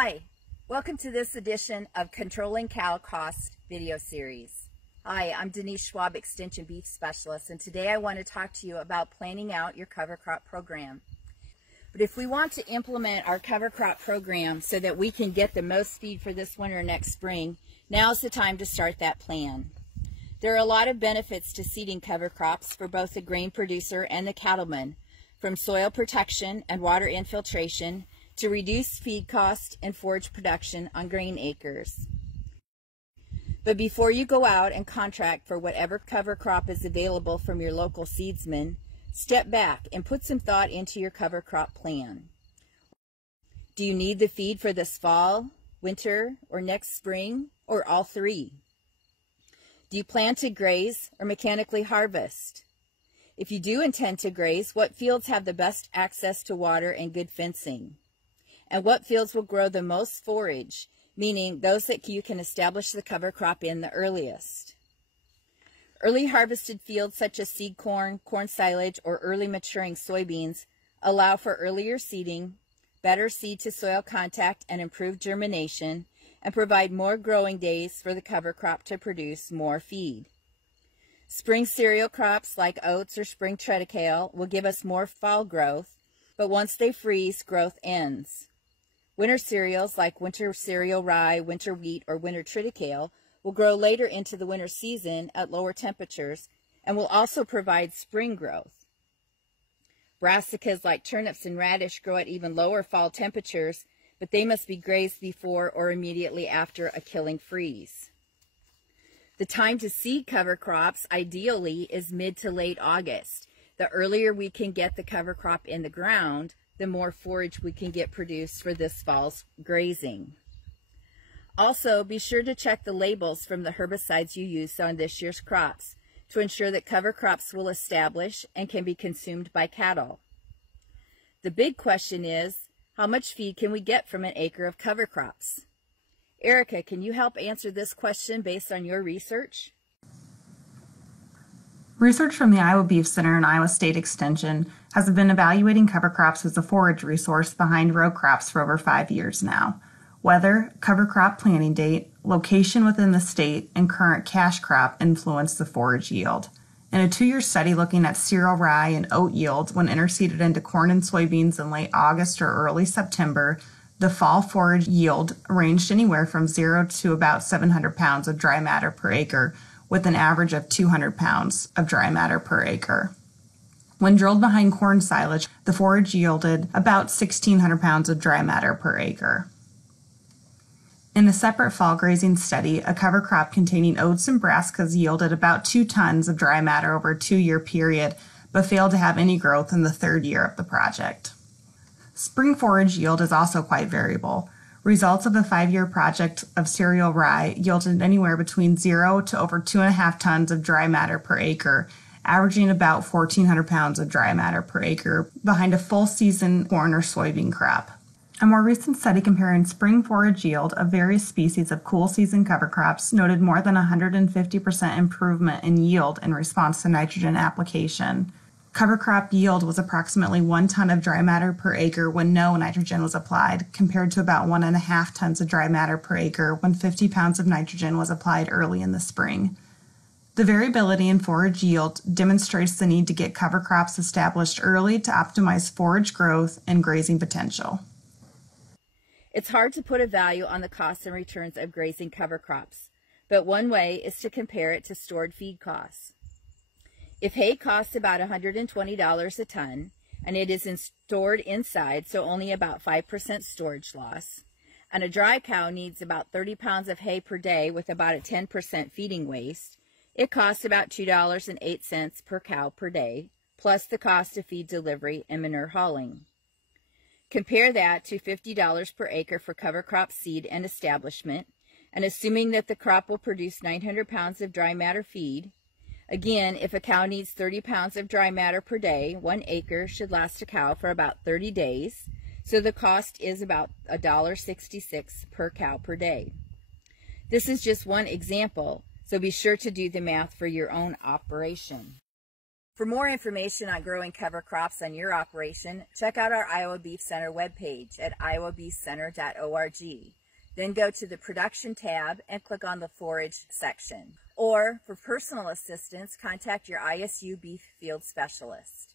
Hi, welcome to this edition of Controlling Cow Cost video series. Hi, I'm Denise Schwab, Extension Beef Specialist, and today I want to talk to you about planning out your cover crop program. But if we want to implement our cover crop program so that we can get the most feed for this winter and next spring, now's the time to start that plan. There are a lot of benefits to seeding cover crops for both the grain producer and the cattleman, from soil protection and water infiltration to reduce feed cost and forage production on grain acres. But before you go out and contract for whatever cover crop is available from your local seedsman, step back and put some thought into your cover crop plan. Do you need the feed for this fall, winter, or next spring, or all three? Do you plan to graze or mechanically harvest? If you do intend to graze, what fields have the best access to water and good fencing? And what fields will grow the most forage, meaning those that you can establish the cover crop in the earliest? Early harvested fields such as seed corn, corn silage, or early maturing soybeans allow for earlier seeding, better seed to soil contact and improved germination, and provide more growing days for the cover crop to produce more feed. Spring cereal crops like oats or spring triticale will give us more fall growth, but once they freeze, growth ends. Winter cereals like winter cereal rye, winter wheat, or winter triticale will grow later into the winter season at lower temperatures and will also provide spring growth. Brassicas like turnips and radish grow at even lower fall temperatures, but they must be grazed before or immediately after a killing freeze. The time to seed cover crops ideally is mid to late August. The earlier we can get the cover crop in the ground, the more forage we can get produced for this fall's grazing. Also, be sure to check the labels from the herbicides you use on this year's crops to ensure that cover crops will establish and can be consumed by cattle. The big question is, how much feed can we get from an acre of cover crops? Erica, can you help answer this question based on your research? Research from the Iowa Beef Center and Iowa State Extension has been evaluating cover crops as a forage resource behind row crops for over 5 years now. Weather, cover crop planting date, location within the state, and current cash crop influence the forage yield. In a 2-year study looking at cereal rye and oat yields when interseeded into corn and soybeans in late August or early September, the fall forage yield ranged anywhere from 0 to about 700 pounds of dry matter per acre, with an average of 200 pounds of dry matter per acre. When drilled behind corn silage, the forage yielded about 1,600 pounds of dry matter per acre. In a separate fall grazing study, a cover crop containing oats and brassicas yielded about 2 tons of dry matter over a 2-year period, but failed to have any growth in the 3rd year of the project. Spring forage yield is also quite variable. Results of a 5-year project of cereal rye yielded anywhere between 0 to over 2.5 tons of dry matter per acre, averaging about 1,400 pounds of dry matter per acre behind a full season corn or soybean crop. A more recent study comparing spring forage yield of various species of cool season cover crops noted more than 150% improvement in yield in response to nitrogen application. Cover crop yield was approximately 1 ton of dry matter per acre when no nitrogen was applied, compared to about 1.5 tons of dry matter per acre when 50 pounds of nitrogen was applied early in the spring. The variability in forage yield demonstrates the need to get cover crops established early to optimize forage growth and grazing potential. It's hard to put a value on the costs and returns of grazing cover crops, but one way is to compare it to stored feed costs. If hay costs about $120 a ton, and it is stored inside, so only about 5% storage loss, and a dry cow needs about 30 pounds of hay per day with about a 10% feeding waste, it costs about $2.08 per cow per day, plus the cost of feed delivery and manure hauling. Compare that to $50 per acre for cover crop seed and establishment, and assuming that the crop will produce 900 pounds of dry matter feed. Again, if a cow needs 30 pounds of dry matter per day, 1 acre should last a cow for about 30 days, so the cost is about $1.66 per cow per day. This is just one example, so be sure to do the math for your own operation. For more information on growing cover crops on your operation, check out our Iowa Beef Center webpage at iowabeefcenter.org. Then go to the Production tab and click on the Forage section. Or, for personal assistance, contact your ISU Beef Field Specialist.